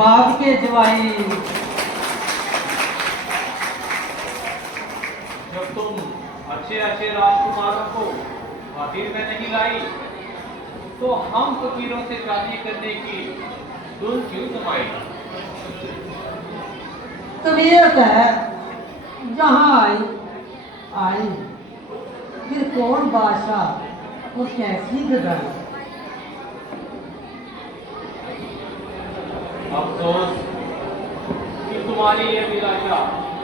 बाप के जवाई। जब तुम अच्छे अच्छे राजकुमारों को खातिर में नहीं लाई तो हम फकीरों से शादी करने की धुन क्यों जमाई? तबीयत है जहाँ आई आई, फिर कौन बादशाह और कैसी गदाई। अफसोस कि तुम्हारी ये निराशा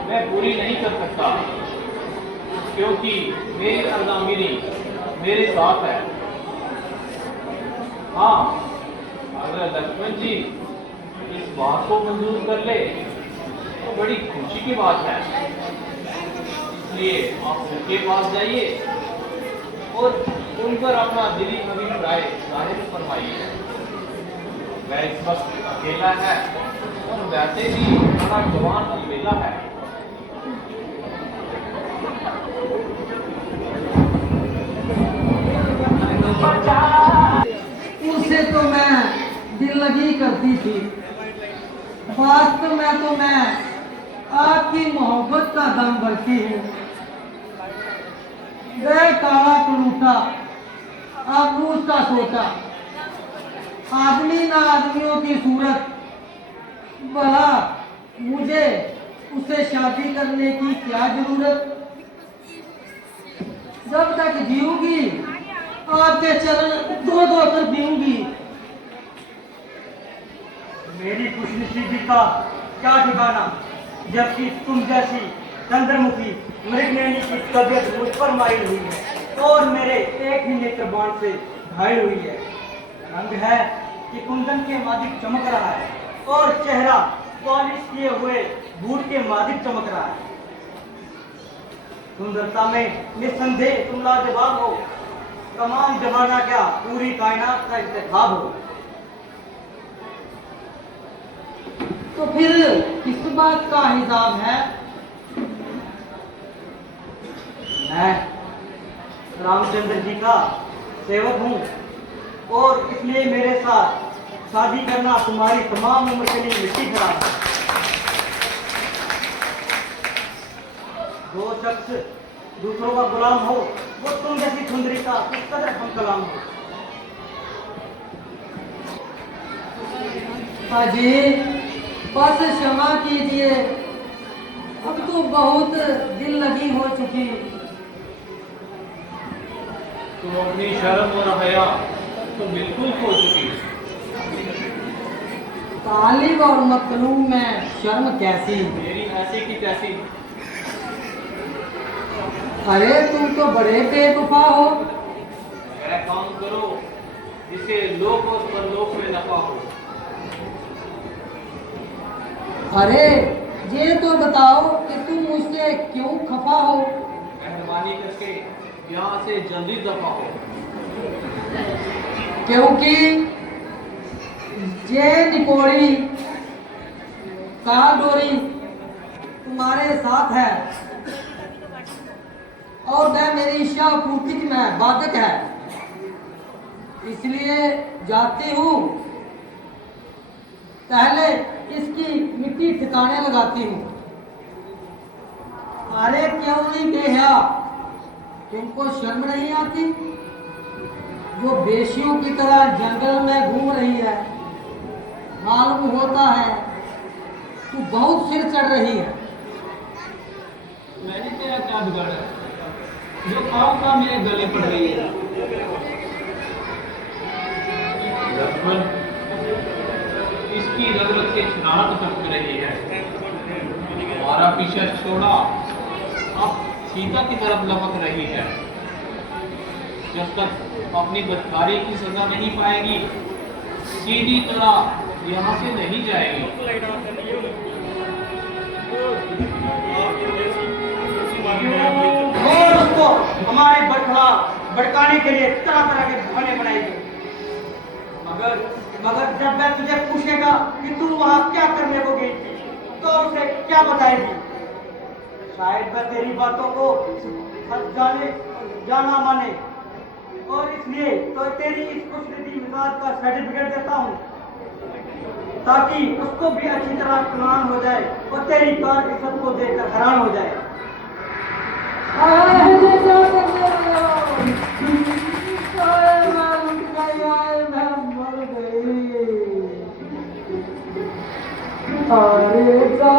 मैं पूरी नहीं कर सकता, क्योंकि मेरी अर्दामिरी मेरे साथ है। हाँ, अगर लक्ष्मण जी इस बात को मंजूर कर ले तो बड़ी खुशी की बात है। इसलिए आप उनके पास जाइए और उन पर अपना दिली अभिप्राय जाहिर फरमाइए। वह इस वक्त अकेला है और वैसे भी बड़ा जवान अलबेला है। उससे तो मैं दिल लगी करती थी, वास्तव में तो मैं आपकी मोहब्बत का दम भरती हूँ। वह काला कलूटा आप उसका सोचा, आदमी ना आदमियों की सूरत, भला मुझे उससे शादी करने की क्या जरूरत। जब तक जीऊंगी आपके चरण धो धो कर पीऊंगी। मेरी खुशनसीबी का क्या ठिकाना, जबकि तुम जैसी चंद्रमुखी मृगनयनी की तबीयत मुझ पर माइल हुई है और मेरे एक ही नेत्र बाण से घायल हुई है। रंग है कि कुंदन के मादिक चमक रहा है और चेहरा पॉलिश किए हुए बूट के मादिक चमक रहा है। सुंदरता में निस्संदेह तुम लाजवाब हो, तमाम जमाना क्या पूरी कायनात का इंतखाब हो। तो फिर किस बात का हिसाब है? मैं रामचंद्र जी का सेवक हूँ और इसलिए मेरे साथ शादी करना तुम्हारी तमाम उम्र के लिए मिट्टी खराब है। जो शख्स दूसरों का गुलाम हो वो तुम जैसी सुंदरी का किस कदर हम कलाम हो। हाजी बस क्षमा कीजिए, अब तो बहुत दिल लगी हो चुकी। तुम अपनी शर्म और हया तो बिल्कुल खो चुकी। तालिब और मतलूब में शर्म कैसी। मेरी ऐसी की तैसी। अरे तुम तो बड़े बेवफा हो। वह काम करो जिसे लोक और परलोक में नफा हो। अरे ये तो बताओ कि तुम मुझसे क्यों खफा हो। मेहरबानी करके यहाँ से जल्दी दफा हो। क्योंकि ये निकोड़ी का डोरी तुम्हारे साथ है और वह मेरी इच्छा पूर्ति में बाधक है, इसलिए जाती हूँ। पहले इसकी मिट्टी ठिकाने लगाती हूँ। अरे क्यों नहीं बेहया, तुमको शर्म नहीं आती? जो बेशियों की तरह जंगल में घूम रही है, मालूम होता है तू बहुत सिर चढ़ रही है। मैंने तेरा क्या बिगाड़ा जो काम का मेरे गले पड़ रही है? लक्ष्मण, इसकी रग रग से शरारत टपक रही है। हमारा पीछा छोड़ा अब सीता की तरफ लपक रही है। जब तक अपनी बदकारी की सजा नहीं पाएगी सीधी तरह यहाँ से नहीं जाएगी। और उसको हमारे भड़काने के लिए तरह तरह के बहाने बनाएगी। मगर जब मैं तुझे पूछेगा कि तू वहां क्या करने को गई थी तो उसे क्या बताएगी? शायद मैं तेरी बातों को सच जाने या ना माने, और इसलिए तो तेरी इस खुशनसीब मिजाज का सर्टिफिकेट देता हूँ। ताकि उसको भी अच्छी तरह इत्मीनान हो जाए और तेरी कारकिर्दत को देखकर हैरान हो जाए। आए मैं क्या करने वाला हूँ? आए मैं रुक गई, आए मैं मर गई। अरे जा